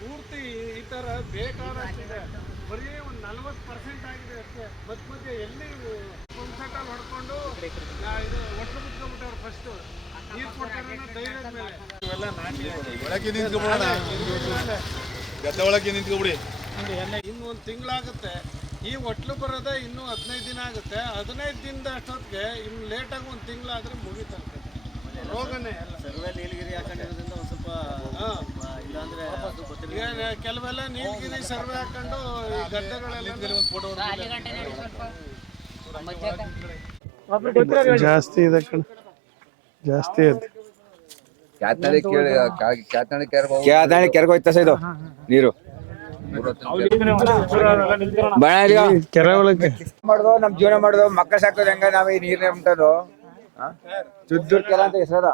ಪೂರ್ತಿ ಈ ಥರ ಬೇಕಾದಷ್ಟಿದೆ. ಬರೀ ಒಂದು ನಲ್ವತ್ತು ಪರ್ಸೆಂಟ್ ಆಗಿದೆ ಅಷ್ಟೇ. ಮಧ್ಯ ಮಧ್ಯೆ ಎಲ್ಲಿ ಪಂಪ್ ಸೆಟ್ಟಲ್ಲಿ ಹೊಡ್ಕೊಂಡು ಇದು ಒಟ್ಟು ಮುಚ್ಕೊಂಡ್ಬಿಟ್ಟವ್ರು ಫಸ್ಟ್ ನೀರು ಕೊಡ್ತಾರೆ ಅನ್ನೋ ಧೈರ್ಯದ ಮೇಲೆ. ಇವೆಲ್ಲ ನಾಟಿ ಒಳಗೆ ನಿಂತ್ಕೊಬಿಡೋಣ. ಗದ್ದೆ ಒಳಗೆ ನಿಂತ್ಕೊಬಿಡಿ. ಇನ್ನು ಒಂದು ತಿಂಗಳಾಗುತ್ತೆ. ಈ ಒಟ್ಲು ಬರೋದೇ ಇನ್ನೂ ಹದಿನೈದು ದಿನ ಆಗುತ್ತೆ. ಹದಿನೈದು ದಿನದ ಅಷ್ಟೊತ್ತಿಗೆ ಇನ್ನು ಲೇಟಾಗಿ ಒಂದು ತಿಂಗಳಾದರೆ ಮುಗಿತಂತೆ. ಎಲ್ಲ ಸರ್ವೆ ನೀಲಗಿರಿ ಹಾಕೊಂಡಿರೋದ್ರಿಂದ ಒಂದು ಸ್ವಲ್ಪ ಹಾ. ಇಲ್ಲಾಂದ್ರೆ ಅದು ಗೊತ್ತಿಲ್ಲ. ಈಗ ಕೆಲವೆಲ್ಲ ನೀಲಗಿರಿ ಸರ್ವೆ ಹಾಕೊಂಡು ಈ ಗದ್ದೆಗಳೆಲ್ಲ ಜಾಸ್ತಿ ಇದೆ ಕಣ. ಜಾಸ್ತಿ ಕೇಳಿ ಕ್ಯಾತ್ನಳ್ಳಿ ಕೇರ್ ಕ್ಯಾತಣಿ ಕೆರೆಗೆ ಹೋಯ್ತಾ ಸರ್ ಇದು. ನೀರು. ಕೆರೆ ಒಳಗೆ. ಮಾಡೋದು ನಮ್ ಜೀವನ ಮಾಡೋದು ಮಕ್ಕಳ ಸಾಕೋದು ಹೆಂಗ ನಾವ್ ಈ ನೀರ್ ನಂಬ್ತದು ದುಡ್ಡು ಕೆರೆ ಅಂತ ಹೆಸರದ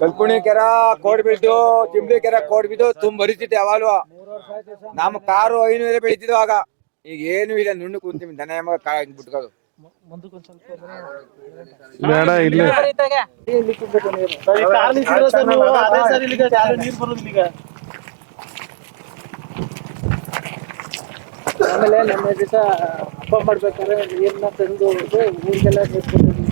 ಕಲ್ಕುಣಿ ಕೆರ ಕೋಡ್ ಬಿದ್ದು ಚಿಂಬಳಿ ಕೆರ ಕೋಡ್ ಬಿದ್ದು ತುಂಬ ಬರಿತಿತ್ತು ಯಾವಾಗ್ಲೂ ನಮ್ ಕಾರು ಐನೂರ ಬೆಳಿತಿದ್ವು ಆಗ. ಈಗ ಏನು ಇಲ್ಲ ನುಣ್ಣು ಕುಂತೀವಿ ದನ ಎಮ್ಮ ಕಾಳ ಬಿಟ್ಕೋದು ಬೇಡ ಇಲ್ಲೇ ಆಮೇಲೆ ನಮ್ಮ ದಿವಸ ಹಬ್ಬ ಮಾಡ್ಬೇಕಾದ್ರೆ ನೀರ್ನ ತಂದು ಊರಿಗೆಲ್ಲ ನೀರು ಕೊಡ್ತೀವಿ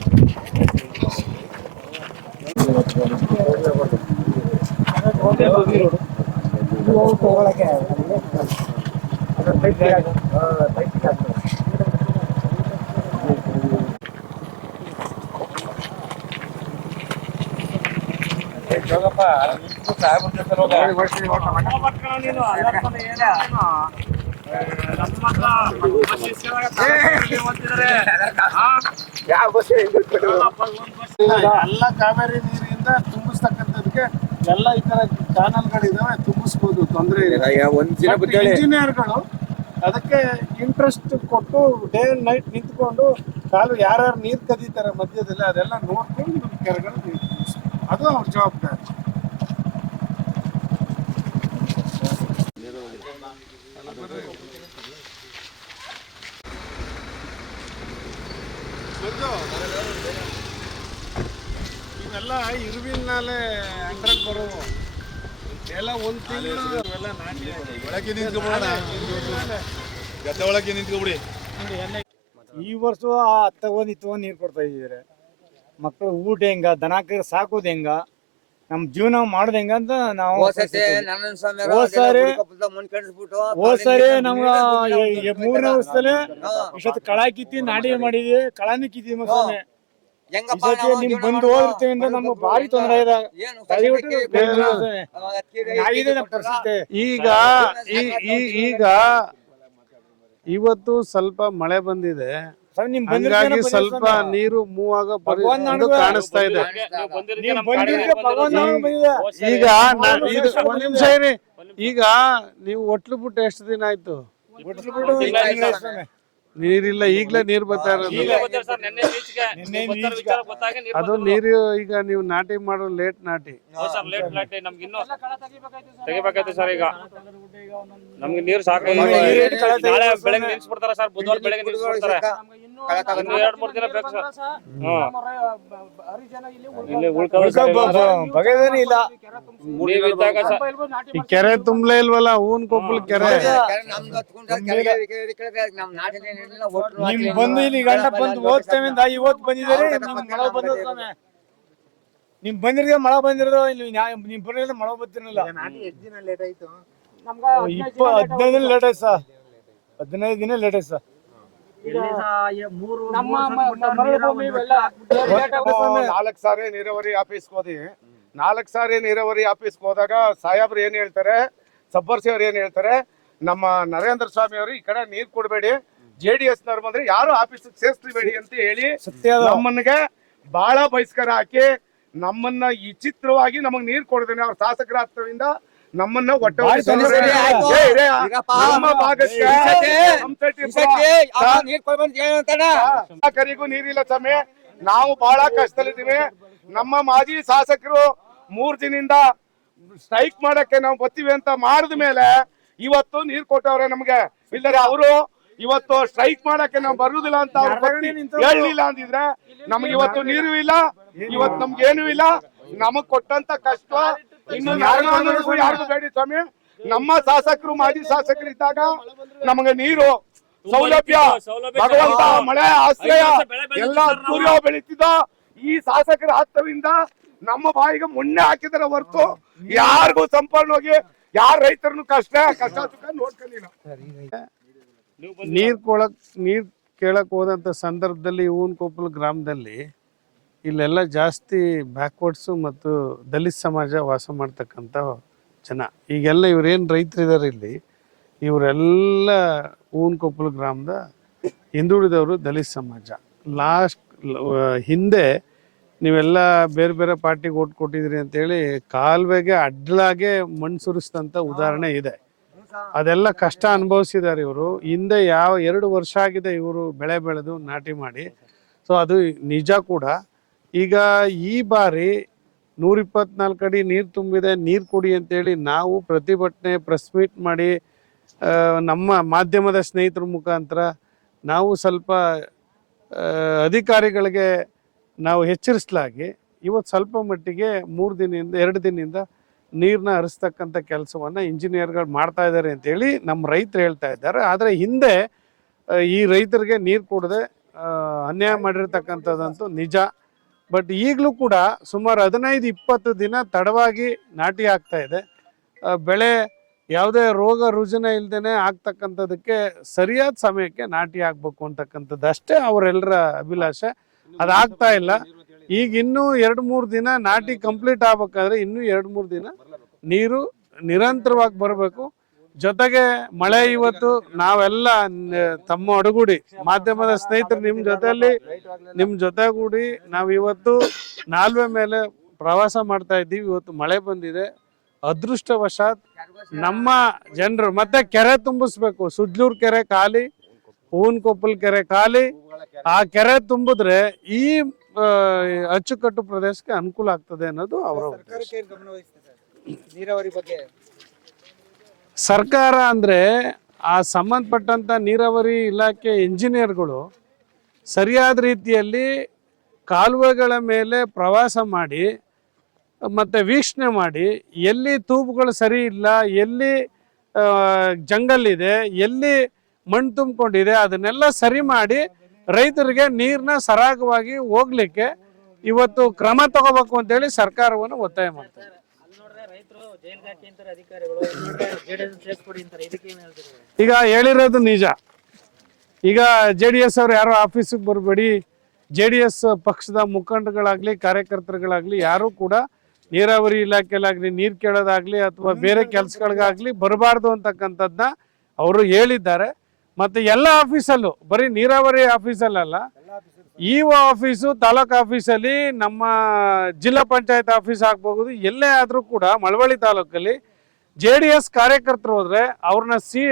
ಎಲ್ಲ ಕಾವೇರಿ ನೀರಿಂದ ತುಂಬಿಸ್ತಕ್ಕಂಥದಕ್ಕೆ ಎಲ್ಲ ಈ ತರ ಚಾನಲ್ಗಳಿದಾವೆ ತುಂಬಿಸ್ಬೋದು ತೊಂದರೆ ಇಲ್ಲ. ಇಂಜಿನಿಯರ್ಗಳು ಅದಕ್ಕೆ ಇಂಟ್ರೆಸ್ಟ್ ಕೊಟ್ಟು ಡೇ ನೈಟ್ ನಿಂತ್ಕೊಂಡು ಕಾಲು ಯಾರ್ಯಾರು ನೀರು ಕದೀತಾರೆ ಮಧ್ಯದಲ್ಲಿ ಅದೆಲ್ಲ ನೋಡ್ಕೊಂಡು ನಮ್ಮ ಕೆರೆಗಳು ಅದು ಅವ್ರ ಜವಾಬ್ದಾರಿ. ಇವೆಲ್ಲ ಇರುವಿನ ಮೇಲೆ ಹಂಡ್ರೆಡ್ ಬರೋವು. ಎಲ್ಲ ಒಂದು ತಿಂಗಳು ಒಳಗೆ ನಿಂತ್ಕೊಬಿಡೋಣ ಗದ್ದೆ ಒಳಗೆ ನಿಂತ್ಕೊಬಿಡಿ. ಈ ವರ್ಷ ತಗೊಂಡ್ ಇತ್ತಗೊಂದು ನೀರ್ ಕೊಡ್ತಾ ಇದ್ದಾರೆ ಮಕ್ಕಳು ಊಟ ಹೆಂಗ ದನ ಕರು ಸಾಕೋದ್ ಹೆಂಗ ನಮ್ ಜೀವನ ಮಾಡೋದ್ ಹೆಂಗ ಅಂತ ನಾವು ಹೋದ್ಸಾರಿ ಹೋದ್ ಸಾರಿ. ನಮ್ಗ ಮೂರನೇ ವರ್ಷದಲ್ಲಿ ಇಷ್ಟೊತ್ತು ಕಳ ಕಿತ್ತಿ ನಾಟಿ ಮಾಡಿದ್ವಿ. ಕಳಾನಿಕ್ಕಿದ್ವಿ ಕಿತ್ತಿ ನಿಮ್ ಬಂದು ನಮ್ಗೆ ಭಾರಿ ತೊಂದ್ರೆ ಇದೆ. ದಯವಿಟ್ಟು ಪರಿಸ್ಥಿತಿ ಈಗ ಈ- ಈ- ಈಗ ಇವತ್ತು ಸ್ವಲ್ಪ ಮಳೆ ಬಂದಿದೆ. ಸರ್ ನಿಮ್ ಹಂಗಾಗಿ ಸ್ವಲ್ಪ ನೀರು ಮೂವ್ ಆಗೋ ಪರಿ- ಭಗವಾನ್ ಇದು ನಡ್ಗ- ಕಾಣಿಸ್ತಾ ಇದೆ. ನೀವ್ ಬಂದಿದ್ರೆ ಭಗವಾನ್ ನಮ್ಗ್ ಬಂದಿದೆ. ಈಗ ನಾ- ಇದು ಒಂದ್ ನಿಮಿಷ ಇರಿ. ಈಗ ನೀವು ಒಟ್ಲು ಬಿಟ್ಟು ಎಷ್ಟು ದಿನ ಆಯ್ತು? ಬಿಟ್ರು ಬಿಡು. ನೀರಿಲ್ಲ ಈಗ್ಲೇ ನೀರ್ ಬರ್ತಾ ಇರೋದು. ಅದು ನೀರು ಈಗ ನೀವು ನಾಟಿ ಮಾಡೋ ಲೇಟ್ ನಾಟಿ ತೆಗಿಬೇಕಾಯ್ತು ಸರ್ ಈಗ ನಮ್ಗೆ ನೀರ್ ಸಾಕು ನಾಳೆ ಬೆಳಗ್ಗೆ ನಿಲ್ಸ್ಬಿಡ್ತಾರ ಸರ್ ಬುಧವಾರ ಬೆಳಗ್ಗೆ ನಿಲ್ಸ್ಬಿಡ್ತಾರೆ ಇನ್ನು ಎರಡ್ ಮೂರ್ ದಿನ ಬೇಕು ಸರ್ ಹ್ಮ್ ಇಲ್ಲಿ ಉಳ್ಕೊಳ್ಳೋ ಉಳ್ಕೊ ಬ- ಬ- ಬಗೆದೇನೆ ಇಲ್ಲ ನೀವ್ ಇದ್ದಾಗ ಸರ್ ಈ ಕೆರೆ ತುಂಬಲೇ ಇಲ್ವಲ್ಲ ಹೂನ್ ಕೊಪ್ಪಲ್ ಕೆರೆ ನಿಮ್ ಬಂದು ಇಲ್ಲಿ ಗಂಡ ಬಂದು ಓದ್ತೇವೆ ಅಂತ ಇವತ್ತು ಬಂದಿದ್ದಾರೆ ಮಳೆ ಬಂದ ನಿಮ್ ಬಂದಿರೋ ಮಳೆ ಬಂದಿರೋದು. ಇಲ್ಲಿ ನಿಮ್ ಬರೋದ್ರೆ ಮಳೆ ಬರ್ತಿರಲಿಲ್ಲ. ಇಪ್ಪ ಹದಿನೈದು ದಿನ ಲೇಟ್ ಆಯ್ತು ಸರ್. ಹದಿನೈದು ದಿನ ಲೇಟ್ ಆಯ್ತು ಸರ್. ನಾಲ್ಕು ಸಾರಿ ನೀರಾವರಿ ಆಫೀಸ್ಗೆ ಹೋದಿ. ನಾಲ್ಕು ಸಾರಿ ನೀರಾವರಿ ಆಫೀಸ್ಗೆ ಹೋದಾಗ ಸಾಹೇಬ್ರು ಏನ್ ಹೇಳ್ತಾರೆ ಸಬ್ಬರ್ಸಿ ಅವ್ರು ಏನ್ ಹೇಳ್ತಾರೆ ನಮ್ಮ ನರೇಂದ್ರ ಸ್ವಾಮಿ ಅವರು ಈ ಕಡೆ ನೀರ್ ಕೊಡಬೇಡಿ ಜೆ ಡಿ ಎಸ್ ನವ್ರು ಬಂದ್ರೆ ಯಾರು ಆಫೀಸ್ ಸೇರಿಸ್ಬೇಡಿ ಅಂತ ಹೇಳಿ. ನಮ್ಮನ್ಗೆ ಬಹಳ ಬಹಿಷ್ಕಾರ ಹಾಕಿ ನಮ್ಮನ್ನ ವಿಚಿತ್ರವಾಗಿ ನಮಗ್ ನೀರ್ ಕೊಡ್ದೇನೆ ಅವ್ರ ಶಾಸಕರ ಹತ್ರದಿಂದ ನಮ್ಮನ್ನ ಒಟ್ಟ ಬಾರಿ ಉರಿಸೋರು. ಸರಿ, ಆಯ್ತು. ಏ, ಇರೇ, ಈಗಪ್ಪ, ನಮ್ಮ ಭಾಗಕ್ಕೆ ಈ ಸತಿ- ನಮ್ಮ ಸತಿ ಈ ಸತಿ ಅವ ನೀರ್ ಕೊಡ್ಬಂದ್ ಏನಂತಾನ ಕರಿಗೂ ನೀರಿಲ್ಲ ಸ್ವಾಮಿ ನಾವು ಬಹಳ ಕಷ್ಟದಲ್ಲಿದ್ದೀವಿ ನಮ್ಮ ಮಾಜಿ ಶಾಸಕರು ಮೂರ್ ದಿನದಿಂದ ಸ್ಟ್ರೈಕ್ ಮಾಡಕ್ಕೆ ನಾವು ಬರ್ತೀವಿ ಅಂತ ಮಾಡಿದ್ಮೇಲೆ ಇವತ್ತು ನೀರ್ ಕೊಟ್ಟವ್ರೆ ನಮ್ಗೆ ಇಲ್ಲರೆ ಅವರು ಇವತ್ತು ಸ್ಟ್ರೈಕ್ ಮಾಡಕ್ಕೆ ನಾವು ಬರುದಿಲ್ಲ ಅಂತ ಹೇಳಲಿಲ್ಲ ಅಂದಿದ್ರೆ ನಮ್ಗೆ ಇವತ್ತು ನೀರು ಇಲ್ಲ ಇವತ್ತು ನಮ್ಗೆ ಏನು ಇಲ್ಲ. ನಮಗ್ ಕೊಟ್ಟಂತ ಕಷ್ಟ. ಇನ್ನು ಯಾರು ಬೇಡಿ. ಸ್ವಾಮಿ. ನಮ್ಮ ಶಾಸಕರು ಮಾಜಿ ಶಾಸಕರು ಇದ್ದಾಗ ನಮಗೆ ನೀರು ಸೌಲಭ್ಯ ಭಗವಂತ ಮಳೆ ಆಶ್ರಯ ಎಲ್ಲ. ಸೂರ್ಯ ಬೆಳೀತಿದ್ದ. ಈ ಶಾಸಕರ ಹತ್ತವಿಂದ ನಮ್ಮ ಬಾಯಿಗೆ ಮೊನ್ನೆ ಹಾಕಿದ್ರೆ ಹೊರತು ಯಾರಿಗೂ ಸಂಪೂರ್ಣವಾಗಿ ಯಾರ ರೈತರನ್ನು ಕಷ್ಟ ಕಷ್ಟ ಸುಖ ನೋಡ್ಕೊಂಡಿಲ್ಲ. ನೀರ್ ಕೊಳಕ್, ನೀರ್ ಕೇಳಕ್ ಹೋದಂತ ಸಂದರ್ಭದಲ್ಲಿ ಹೂವನಕೊಪ್ಪಲು ಗ್ರಾಮದಲ್ಲಿ ಇಲ್ಲೆಲ್ಲ ಜಾಸ್ತಿ ಬ್ಯಾಕ್ವರ್ಡ್ಸು ಮತ್ತು ದಲಿತ ಸಮಾಜ ವಾಸ ಮಾಡ್ತಕ್ಕಂಥ ಜನ. ಈಗೆಲ್ಲ ಇವ್ರೇನು ರೈತರಿದ್ದಾರೆ ಇಲ್ಲಿ, ಇವರೆಲ್ಲ ಹೂವನಕೊಪ್ಪಲು ಗ್ರಾಮದ ಹಿಂದುಳಿದವರು ದಲಿತ ಸಮಾಜ. ಲಾಸ್ಟ್, ಹಿಂದೆ ನೀವೆಲ್ಲ ಬೇರೆ ಬೇರೆ ಪಾರ್ಟಿಗೆ ಓಟ್ ಕೊಟ್ಟಿದ್ರಿ ಅಂತೇಳಿ ಕಾಲುವೆಗೆ ಅಡ್ಡಲಾಗೆ ಮಣ್ಣು ಸುರಿಸಿದಂಥ ಉದಾಹರಣೆ ಇದೆ. ಅದೆಲ್ಲ ಕಷ್ಟ ಅನುಭವಿಸಿದ್ದಾರೆ ಇವರು. ಹಿಂದೆ ಯಾವ ಎರಡು ವರ್ಷ ಆಗಿದೆ ಇವರು ಬೆಳೆ ಬೆಳೆದು ನಾಟಿ ಮಾಡಿ. ಸೊ ಅದು ನಿಜ ಕೂಡ. ಈಗ ಈ ಬಾರಿ ನೂರ ಇಪ್ಪತ್ನಾಲ್ಕು ಅಡಿ ನೀರು ತುಂಬಿದೆ, ನೀರು ಕುಡಿ ಅಂತೇಳಿ ನಾವು ಪ್ರತಿಭಟನೆ ಪ್ರೆಸ್ ಮೀಟ್ ಮಾಡಿ ನಮ್ಮ ಮಾಧ್ಯಮದ ಸ್ನೇಹಿತರ ಮುಖಾಂತರ ನಾವು ಸ್ವಲ್ಪ ಅಧಿಕಾರಿಗಳಿಗೆ ನಾವು ಎಚ್ಚರಿಸಲಾಗಿ ಇವತ್ತು ಸ್ವಲ್ಪ ಮಟ್ಟಿಗೆ ಮೂರು ದಿನದಿಂದ, ಎರಡು ದಿನದಿಂದ ನೀರನ್ನ ಹರಿಸ್ತಕ್ಕಂಥ ಕೆಲಸವನ್ನು ಇಂಜಿನಿಯರ್ಗಳು ಮಾಡ್ತಾ ಇದ್ದಾರೆ ಅಂತೇಳಿ ನಮ್ಮ ರೈತರು ಹೇಳ್ತಾ ಇದ್ದಾರೆ. ಆದರೆ ಹಿಂದೆ ಈ ರೈತರಿಗೆ ನೀರು ಕೊಡದೆ ಅನ್ಯಾಯ ಮಾಡಿರ್ತಕ್ಕಂಥದ್ದಂತೂ ನಿಜ. ಬಟ್ ಈಗಲೂ ಕೂಡ ಸುಮಾರು ಹದಿನೈದು, ಇಪ್ಪತ್ತು ದಿನ ತಡವಾಗಿ ನಾಟಿ ಆಗ್ತಾ ಇದೆ. ಬೆಳೆ ಯಾವುದೇ ರೋಗ ರುಜಿನ ಇಲ್ಲದೇ ಆಗ್ತಕ್ಕಂಥದಕ್ಕೆ ಸರಿಯಾದ ಸಮಯಕ್ಕೆ ನಾಟಿ ಆಗಬೇಕು ಅಂತಕ್ಕಂಥದ್ದು ಅಷ್ಟೇ ಅವರೆಲ್ಲರ ಅಭಿಲಾಷೆ. ಅದಾಗ್ತಾ ಇಲ್ಲ. ಈಗ ಇನ್ನೂ ಎರಡು ಮೂರು ದಿನ ನಾಟಿ ಕಂಪ್ಲೀಟ್ ಆಗ್ಬೇಕಾದ್ರೆ ಇನ್ನೂ ಎರಡು ಮೂರು ದಿನ ನೀರು ನಿರಂತರವಾಗಿ ಬರಬೇಕು. ಜೊತೆಗೆ ಮಳೆ ಇವತ್ತು ನಾವೆಲ್ಲ ತಮ್ಮ ಅಡುಗೂಡಿ ಮಾಧ್ಯಮದ ಸ್ನೇಹಿತರು ನಿಮ್ಮ ಜೊತೆಯಲ್ಲಿ ನಿಮ್ಮ ಜೊತೆಗೂಡಿ ನಾವು ಇವತ್ತು ನಾಲ್ವೆ ಮೇಲೆ ಪ್ರವಾಸ ಮಾಡ್ತಾ ಇದ್ದೀವಿ. ಇವತ್ತು ಮಳೆ ಬಂದಿದೆ. ಅದೃಷ್ಟವಶಾತ್ ನಮ್ಮ ಜನರು ಮತ್ತೆ ಕೆರೆ ತುಂಬಿಸ್ಬೇಕು. ಸುಜ್ಲೂರ್ ಕೆರೆ ಖಾಲಿ, ಹೂವನಕೊಪ್ಪಲ್ ಕೆರೆ ಖಾಲಿ. ಆ ಕೆರೆ ತುಂಬಿದ್ರೆ ಈ ಅಚ್ಚುಕಟ್ಟು ಪ್ರದೇಶಕ್ಕೆ ಅನುಕೂಲ ಆಗ್ತದೆ ಅನ್ನೋದು ಅವರ ನೀರಾವರಿ ಬಗ್ಗೆ. ಸರ್ಕಾರ ಅಂದ್ರೆ ಆ ಸಂಬಂಧಪಟ್ಟಂತ ನೀರಾವರಿ ಇಲಾಖೆ ಇಂಜಿನಿಯರ್ಗಳು ಸರಿಯಾದ ರೀತಿಯಲ್ಲಿ ಕಾಲುವೆಗಳ ಮೇಲೆ ಪ್ರವಾಸ ಮಾಡಿ ಮತ್ತೆ ವೀಕ್ಷಣೆ ಮಾಡಿ ಎಲ್ಲಿ ತೂಪುಗಳು ಸರಿ ಇಲ್ಲ ಎಲ್ಲಿ ಜಂಗಲ್ ಇದೆ ಎಲ್ಲಿ ಮಣ್ಣು ತುಂಬಿಕೊಂಡಿದೆ ಅದನ್ನೆಲ್ಲ ಸರಿ ಮಾಡಿ ರೈತರಿಗೆ ನೀರನ್ನ ಸರಾಗವಾಗಿ ಹೋಗ್ಲಿಕ್ಕೆ ಇವತ್ತು ಕ್ರಮ ತಗೋಬೇಕು ಅಂತೇಳಿ ಸರ್ಕಾರವನ್ನು ಒತ್ತಾಯ ಮಾಡ್ತಾರೆ ಈಗ ಹೇಳಿರೋದು ನಿಜ. ಈಗ ಜೆ ಡಿ ಎಸ್ ಅವ್ರು ಯಾರೋ ಆಫೀಸಿಗೆ ಬರಬೇಡಿ ಜೆ ಡಿ ಎಸ್ ಪಕ್ಷದ ಮುಖಂಡಗಳಾಗ್ಲಿ ಕಾರ್ಯಕರ್ತರುಗಳಾಗ್ಲಿ ಯಾರು ಕೂಡ ನೀರಾವರಿ ಇಲಾಖೆಲಾಗ್ಲಿ ನೀರು ಕೇಳೋದಾಗ್ಲಿ ಅಥವಾ ಬೇರೆ ಕೆಲಸಗಳಿಗಾಗ್ಲಿ ಬರಬಾರ್ದು ಅಂತಕ್ಕಂಥದ್ದನ್ನ ಅವರು ಹೇಳಿದ್ದಾರೆ. ಮತ್ತೆ ಎಲ್ಲ ಆಫೀಸಲ್ಲೂ ಬರೀ ನೀರಾವರಿ ಆಫೀಸಲ್ಲಲ್ಲ ಇ ಒ ಆಫೀಸು ತಾಲೂಕು ಆಫೀಸಲ್ಲಿ ನಮ್ಮ ಜಿಲ್ಲಾ ಪಂಚಾಯತ್ ಆಫೀಸ್ ಆಗ್ಬಹುದು ಎಲ್ಲೇ ಆದರೂ ಕೂಡ ಮಳವಳ್ಳಿ ತಾಲೂಕಲ್ಲಿ ಜೆ ಡಿ ಎಸ್ ಕಾರ್ಯಕರ್ತರು ಹೋದ್ರೆ ಅವ್ರನ್ನ ಸಿ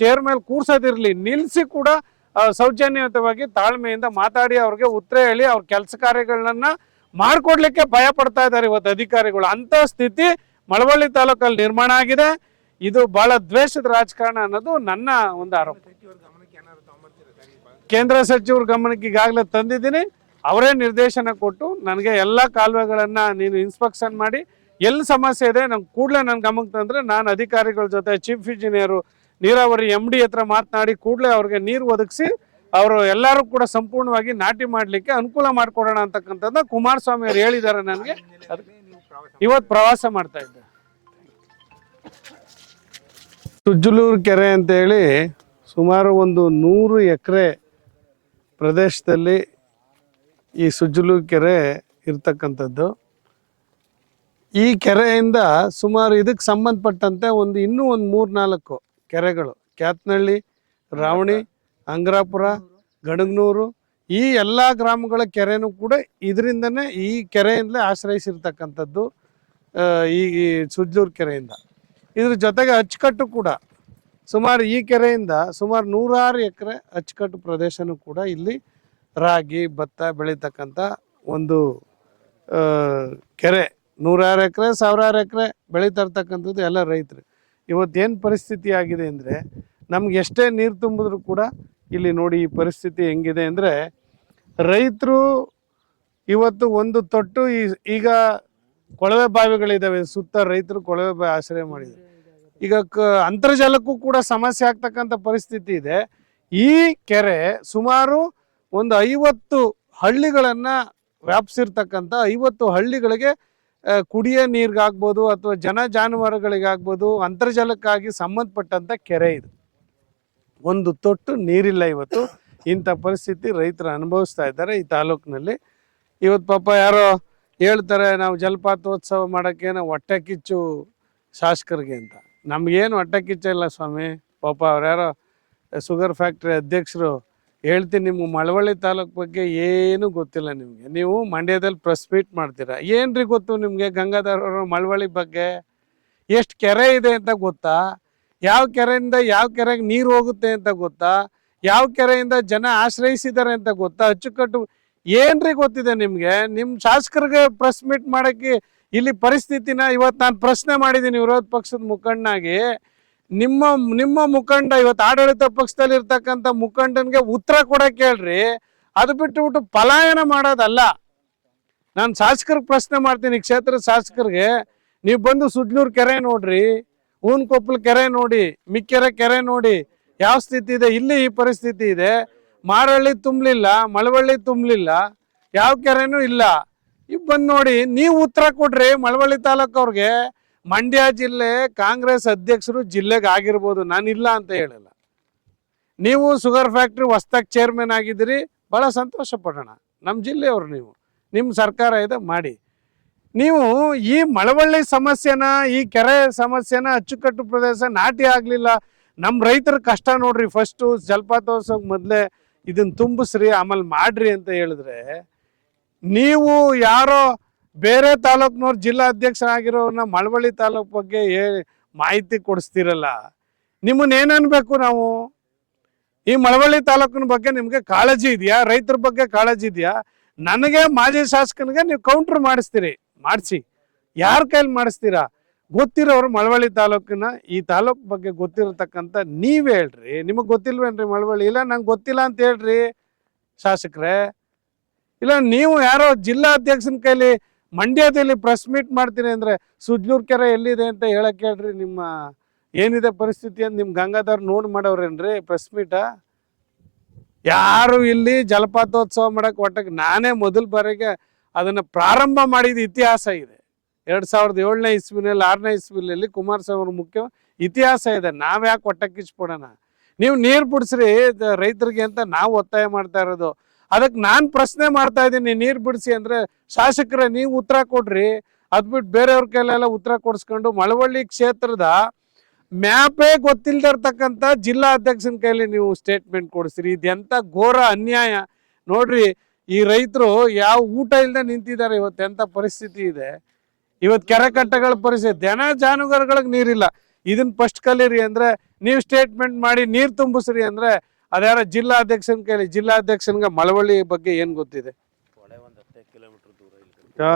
ಚೇರ್ ಮೇಲೆ ಕೂರ್ಸೋದಿರ್ಲಿ ನಿಲ್ಸಿ ಕೂಡ ಸೌಜನ್ಯತವಾಗಿ ಸೌಜನ್ಯಯುತವಾಗಿ ತಾಳ್ಮೆಯಿಂದ ಮಾತಾಡಿ ಅವ್ರಿಗೆ ಉತ್ತರ ಹೇಳಿ ಅವ್ರ ಕೆಲಸ ಕಾರ್ಯಗಳನ್ನ ಮಾಡ್ಕೊಡ್ಲಿಕ್ಕೆ ಭಯ ಪಡ್ತಾ ಇದ್ದಾರೆ ಇವತ್ತು ಅಧಿಕಾರಿಗಳು. ಅಂತ ಸ್ಥಿತಿ ಮಳವಳ್ಳಿ ತಾಲೂಕಲ್ಲಿ ನಿರ್ಮಾಣ ಆಗಿದೆ. ಇದು ಬಹಳ ದ್ವೇಷದ ರಾಜಕಾರಣ ಅನ್ನೋದು ನನ್ನ ಒಂದು ಆರೋಪ. ಕೇಂದ್ರ ಸಚಿವರ ಗಮನಕ್ಕೆ ಈಗಾಗಲೇ ತಂದಿದ್ದೀನಿ. ಅವರೇ ನಿರ್ದೇಶನ ಕೊಟ್ಟು ನನಗೆ ಎಲ್ಲ ಕಾಲುವೆಗಳನ್ನು ನೀನು ಇನ್ಸ್ಪೆಕ್ಷನ್ ಮಾಡಿ, ಎಲ್ಲಿ ಸಮಸ್ಯೆ ಇದೆ ನಂಗೆ ಕೂಡಲೇ ನನ್ನ ಗಮನಕ್ಕೆ ತಂದರೆ ನಾನು ಅಧಿಕಾರಿಗಳ ಜೊತೆ ಚೀಫ್ ಇಂಜಿನಿಯರು ನೀರಾವರಿ ಎಂ ಡಿ ಹತ್ರ ಮಾತನಾಡಿ ಕೂಡಲೇ ಅವ್ರಿಗೆ ನೀರು ಒದಗಿಸಿ, ಅವರು ಎಲ್ಲರೂ ಕೂಡ ಸಂಪೂರ್ಣವಾಗಿ ನಾಟಿ ಮಾಡಲಿಕ್ಕೆ ಅನುಕೂಲ ಮಾಡಿಕೊಡೋಣ ಅಂತಕ್ಕಂಥದ್ದು ಕುಮಾರಸ್ವಾಮಿ ಅವರು ಹೇಳಿದ್ದಾರೆ ನನಗೆ. ಇವತ್ತು ಪ್ರವಾಸ ಮಾಡ್ತಾ ಇದ್ದೆ. ಸುಜ್ಜಲೂರು ಕೆರೆ ಅಂತೇಳಿ ಸುಮಾರು ಒಂದು ನೂರು ಎಕರೆ ಪ್ರದೇಶದಲ್ಲಿ ಈ ಸುಜ್ಜುಲು ಕೆರೆ ಇರ್ತಕ್ಕಂಥದ್ದು. ಈ ಕೆರೆಯಿಂದ ಸುಮಾರು ಇದಕ್ಕೆ ಸಂಬಂಧಪಟ್ಟಂತೆ ಒಂದು ಇನ್ನೂ ಒಂದು ಮೂರು ನಾಲ್ಕು ಕೆರೆಗಳು. ಕ್ಯಾತ್ನಹಳ್ಳಿ ರಾವಣಿ, ಅಂಗ್ರಾಪುರ, ಗಣಗನೂರು ಈ ಎಲ್ಲ ಗ್ರಾಮಗಳ ಕೆರೆನೂ ಕೂಡ ಇದರಿಂದನೇ ಈ ಕೆರೆಯಿಂದಲೇ ಆಶ್ರಯಿಸಿರ್ತಕ್ಕಂಥದ್ದು ಈ ಸುಜ್ಲೂರು ಕೆರೆಯಿಂದ. ಇದ್ರ ಜೊತೆಗೆ ಅಚ್ಚುಕಟ್ಟು ಕೂಡ ಸುಮಾರು ಈ ಕೆರೆಯಿಂದ ಸುಮಾರು ನೂರಾರು ಎಕರೆ ಅಚ್ಚುಕಟ್ಟು ಪ್ರದೇಶನೂ ಕೂಡ ಇಲ್ಲಿ ರಾಗಿ, ಭತ್ತ ಬೆಳೀತಕ್ಕಂಥ ಒಂದು ಕೆರೆ. ನೂರಾರು ಎಕರೆ, ಸಾವಿರಾರು ಎಕರೆ ಬೆಳೀತಾ ಇರ್ತಕ್ಕಂಥದ್ದು ಎಲ್ಲ ರೈತರು. ಇವತ್ತೇನು ಪರಿಸ್ಥಿತಿ ಆಗಿದೆ ಅಂದರೆ ನಮ್ಗೆ ಎಷ್ಟೇ ನೀರು ತುಂಬಿದ್ರು ಕೂಡ ಇಲ್ಲಿ ನೋಡಿ ಈ ಪರಿಸ್ಥಿತಿ ಹೆಂಗಿದೆ ಅಂದರೆ ರೈತರು ಇವತ್ತು ಒಂದು ತೊಟ್ಟು ಈಗ ಕೊಳವೆ ಬಾವಿಗಳಿದ್ದಾವೆ ಸುತ್ತ ರೈತರು ಕೊಳವೆ ಬಾವಿ ಆಶ್ರಯ ಮಾಡಿದ್ದಾರೆ ಈಗ ಕ ಅಂತರ್ಜಲಕ್ಕೂ ಕೂಡ ಸಮಸ್ಯೆ ಆಗ್ತಕ್ಕಂಥ ಪರಿಸ್ಥಿತಿ ಇದೆ. ಈ ಕೆರೆ ಸುಮಾರು ಒಂದು ಐವತ್ತು ಹಳ್ಳಿಗಳನ್ನ ವ್ಯಾಪಿಸಿರ್ತಕ್ಕಂಥ ಐವತ್ತು ಹಳ್ಳಿಗಳಿಗೆ ಕುಡಿಯ ನೀರಿಗಾಗ್ಬೋದು ಅಥವಾ ಜನ ಜಾನುವಾರುಗಳಿಗಾಗ್ಬೋದು ಅಂತರ್ಜಲಕ್ಕಾಗಿ ಸಂಬಂಧಪಟ್ಟಂಥ ಕೆರೆ ಇದು. ಒಂದು ತೊಟ್ಟು ನೀರಿಲ್ಲ ಇವತ್ತು. ಇಂಥ ಪರಿಸ್ಥಿತಿ ರೈತರು ಅನುಭವಿಸ್ತಾ ಇದ್ದಾರೆ ಈ ತಾಲೂಕಿನಲ್ಲಿ. ಇವತ್ತು ಪಾಪ ಯಾರೋ ಹೇಳ್ತಾರೆ, ನಾವು ಜಲಪಾತೋತ್ಸವ ಮಾಡೋಕ್ಕೇನೋ ಹೊಟ್ಟೆ ಕಿಚ್ಚು ಶಾಸಕರಿಗೆ ಅಂತ. ನಮಗೇನು ಹೊಟ್ಟೆ ಕಿಚ್ಚ ಇಲ್ಲ ಸ್ವಾಮಿ. ಪಾಪ ಅವ್ರ್ಯಾರೋ ಶುಗರ್ ಫ್ಯಾಕ್ಟ್ರಿ ಅಧ್ಯಕ್ಷರು ಹೇಳ್ತೀನಿ ನಿಮ್ಗೆ ಮಳವಳ್ಳಿ ತಾಲೂಕು ಬಗ್ಗೆ ಏನು ಗೊತ್ತಿಲ್ಲ ನಿಮಗೆ. ನೀವು ಮಂಡ್ಯದಲ್ಲಿ ಪ್ರೆಸ್ ಮೀಟ್ ಮಾಡ್ತೀರಾ. ಏನ್ರಿ ಗೊತ್ತು ನಿಮಗೆ ಗಂಗಾಧರ ಮಳವಳ್ಳಿ ಬಗ್ಗೆ? ಎಷ್ಟು ಕೆರೆ ಇದೆ ಅಂತ ಗೊತ್ತಾ? ಯಾವ ಕೆರೆಯಿಂದ ಯಾವ ಕೆರೆಗೆ ನೀರು ಹೋಗುತ್ತೆ ಅಂತ ಗೊತ್ತಾ? ಯಾವ ಕೆರೆಯಿಂದ ಜನ ಆಶ್ರಯಿಸಿದ್ದಾರೆ ಅಂತ ಗೊತ್ತಾ? ಅಚ್ಚುಕಟ್ಟು ಏನ್ರಿ ಗೊತ್ತಿದೆ ನಿಮಗೆ? ನಿಮ್ಮ ಶಾಸಕರಿಗೆ ಪ್ರೆಸ್ ಮೀಟ್ ಮಾಡಕ್ಕೆ ಇಲ್ಲಿ ಪರಿಸ್ಥಿತಿನ ಇವತ್ತು ನಾನು ಪ್ರಶ್ನೆ ಮಾಡಿದ್ದೀನಿ ವಿರೋಧ ಪಕ್ಷದ ಮುಖಂಡನಾಗಿ. ನಿಮ್ಮ ನಿಮ್ಮ ಮುಖಂಡ ಇವತ್ತು ಆಡಳಿತ ಪಕ್ಷದಲ್ಲಿ ಇರ್ತಕ್ಕಂಥ ಮುಖಂಡನ್ಗೆ ಉತ್ತರ ಕೊಡಕ್ಕೆ ಹೇಳ್ರಿ ಅದು ಬಿಟ್ಟು ಬಿಟ್ಟು ಪಲಾಯನ ಮಾಡೋದಲ್ಲ. ನಾನು ಶಾಸಕರಿಗೆ ಪ್ರಶ್ನೆ ಮಾಡ್ತೀನಿ, ಕ್ಷೇತ್ರದ ಶಾಸಕರಿಗೆ. ನೀವು ಬಂದು ಸುಡ್ಲೂರು ಕೆರೆ ನೋಡ್ರಿ, ಹೂನ್ಕೊಪ್ಪಲ್ ಕೆರೆ ನೋಡಿ, ಮಿಕ್ಕೆರೆ ಕೆರೆ ನೋಡಿ, ಯಾವ ಸ್ಥಿತಿ ಇದೆ? ಇಲ್ಲಿ ಈ ಪರಿಸ್ಥಿತಿ ಇದೆ. ಮಾರಳ್ಳಿ ತುಂಬಲಿಲ್ಲ, ಮಳವಳ್ಳಿ ತುಂಬಲಿಲ್ಲ, ಯಾವ ಕೆರೆನೂ ಇಲ್ಲ. ಈಗ ಬಂದು ನೋಡಿ, ನೀವು ಉತ್ತರ ಕೊಡ್ರಿ, ಮಳವಳ್ಳಿ ತಾಲೂಕು ಅವ್ರಿಗೆ ಮಂಡ್ಯ ಜಿಲ್ಲೆ ಕಾಂಗ್ರೆಸ್ ಅಧ್ಯಕ್ಷರು ಜಿಲ್ಲೆಗೆ ಆಗಿರ್ಬೋದು, ನಾನು ಇಲ್ಲ ಅಂತ ಹೇಳಲ್ಲ. ನೀವು ಶುಗರ್ ಫ್ಯಾಕ್ಟ್ರಿ ಹೊಸ್ದಾಗಿ ಚೇರ್ಮನ್ ಆಗಿದ್ದೀರಿ ಭಾಳ ಸಂತೋಷ ಪಡೋಣ. ನಮ್ಮ ಜಿಲ್ಲೆಯವರು ನೀವು. ನಿಮ್ಮ ಸರ್ಕಾರ ಇದೆ, ಮಾಡಿ. ನೀವು ಈ ಮಳವಳ್ಳಿ ಸಮಸ್ಯೆನ, ಈ ಕೆರೆ ಸಮಸ್ಯೆನ, ಅಚ್ಚುಕಟ್ಟು ಪ್ರದೇಶ ನಾಟಿ ಆಗಲಿಲ್ಲ. ನಮ್ಮ ರೈತರ ಕಷ್ಟ ನೋಡ್ರಿ ಫಸ್ಟು ಜಲಪಾತೋತ್ಸವ ಮೊದಲೇ ಇದನ್ನು ತುಂಬಿಸ್ರಿ ಆಮೇಲೆ ಮಾಡ್ರಿ ಅಂತ ಹೇಳಿದ್ರೆ ನೀವು ಯಾರೋ ಬೇರೆ ತಾಲೂಕ್ನವ್ರು ಜಿಲ್ಲಾ ಅಧ್ಯಕ್ಷರಾಗಿರೋರ್ನ ಮಳವಳ್ಳಿ ತಾಲೂಕ್ ಬಗ್ಗೆ ಮಾಹಿತಿ ಕೊಡಿಸ್ತಿರಲ್ಲ? ನಿಮ್ಮನ್ನ ಏನನ್ಬೇಕು ನಾವು? ಈ ಮಳವಳ್ಳಿ ತಾಲೂಕಿನ ಬಗ್ಗೆ ನಿಮಗೆ ಕಾಳಜಿ ಇದೆಯಾ? ರೈತರ ಬಗ್ಗೆ ಕಾಳಜಿ ಇದೆಯಾ? ನನಗೆ ಮಾಜಿ ಶಾಸಕನಿಗೆ ನೀವು ಕೌಂಟರ್ ಮಾಡಿಸ್ತೀರಿ. ಮಾಡಿಸಿ. ಯಾರ ಕೈಲಿ ಮಾಡಿಸ್ತೀರಾ? ಗೊತ್ತಿರೋರು ಮಳವಳ್ಳಿ ತಾಲೂಕಿನ, ಈ ತಾಲೂಕ್ ಬಗ್ಗೆ ಗೊತ್ತಿರತಕ್ಕಂಥ ನೀವು ಹೇಳ್ರಿ. ನಿಮಗೆ ಗೊತ್ತಿಲ್ವೇನ್ರಿ ಮಳವಳ್ಳಿ? ಇಲ್ಲ, ನಂಗೆ ಗೊತ್ತಿಲ್ಲ ಅಂತ ಹೇಳ್ರಿ ಶಾಸಕರೇ. ಇಲ್ಲ, ನೀವು ಯಾರೋ ಜಿಲ್ಲಾ ಅಧ್ಯಕ್ಷನ ಕೈಲಿ ಮಂಡ್ಯದಲ್ಲಿ ಪ್ರೆಸ್ ಮೀಟ್ ಮಾಡ್ತೀನಿ ಅಂದ್ರೆ ಸುಜ್ಲೂರ್ ಕೆರೆ ಎಲ್ಲಿದೆ ಅಂತ ಹೇಳಕ್ಕೆ ಹೇಳ್ರಿ, ನಿಮ್ಮ ಏನಿದೆ ಪರಿಸ್ಥಿತಿ ಅಂತ ನಿಮ್ಮ ಗಂಗಾಧರ್ ನೋಡ್ ಮಾಡವ್ರೇನ್ರಿ ಪ್ರೆಸ್ ಮೀಟ ಯಾರು ಇಲ್ಲಿ ಜಲಪಾತೋತ್ಸವ ಮಾಡಕ್ಕೆ ಒಟ್ಟಕ್ಕೆ ನಾನೇ ಮೊದಲ ಬಾರಿಗೆ ಅದನ್ನ ಪ್ರಾರಂಭ ಮಾಡಿದ ಇತಿಹಾಸ ಇದೆ. ಎರಡು ಸಾವಿರದ ಏಳನೇ ಇಸ್ವಿನಲ್ಲಿ, ಆರನೇ ಇಸ್ವಿನಲ್ಲಿ ಕುಮಾರಸ್ವಾಮಿ ಅವ್ರ ಮುಖ್ಯ ಇತಿಹಾಸ ಇದೆ. ನಾವು ಯಾಕೆ ಹೊಟ್ಟಕ್ಕಿಚ್ಬಿಡೋಣ ನೀವು ನೀರು ಬಿಡಿಸ್ರಿ ರೈತರಿಗೆ ಅಂತ ನಾವು ಒತ್ತಾಯ ಮಾಡ್ತಾ ಇರೋದು. ಅದಕ್ಕೆ ನಾನು ಪ್ರಶ್ನೆ ಮಾಡ್ತಾ ಇದ್ದೀನಿ, ನೀರ್ ಬಿಡಿಸಿ ಅಂದ್ರೆ ಶಾಸಕರ ನೀವು ಉತ್ತರ ಕೊಡ್ರಿ. ಅದ್ ಬಿಟ್ಟು ಬೇರೆಯವ್ರ ಕೈಲೆಲ್ಲ ಉತ್ತರ ಕೊಡಿಸ್ಕೊಂಡು ಮಳವಳ್ಳಿ ಕ್ಷೇತ್ರದ ಮ್ಯಾಪೇ ಗೊತ್ತಿಲ್ದೇ ಇರ್ತಕ್ಕಂಥ ಜಿಲ್ಲಾ ಅಧ್ಯಕ್ಷನ ಕೈಲಿ ನೀವು ಸ್ಟೇಟ್ಮೆಂಟ್ ಕೊಡಿಸ್ರಿ. ಇದೆಂತ ಘೋರ ಅನ್ಯಾಯ. ನೋಡ್ರಿ, ಈ ರೈತರು ಯಾವ ಊಟ ಇಲ್ಲದೆ ನಿಂತಿದ್ದಾರೆ ಇವತ್ತು ಎಂಥ ಪರಿಸ್ಥಿತಿ ಇದೆ. ಇವತ್ತು ಕೆರೆ ಕಟ್ಟೆಗಳ ಪರಿಸ್ಥಿತಿ, ದನ ಜಾನುವಾರುಗಳಿಗೆ ನೀರಿಲ್ಲ. ಇದನ್ನ ಫಸ್ಟ್ ಕಲೀರಿ ಅಂದ್ರೆ ನೀವು ಸ್ಟೇಟ್ಮೆಂಟ್ ಮಾಡಿ ನೀರು ತುಂಬಿಸ್ರಿ ಅಂದ್ರೆ ಅದ್ಯಾರ ಜಿಲ್ಲಾ ಕೇಳಿ ಜಿಲ್ಲಾಧ್ಯಕ್ಷನ್ಗೆ ಮಳವಳ್ಳಿ ಬಗ್ಗೆ ಏನ್ ಗೊತ್ತಿದೆ? ಹಾ.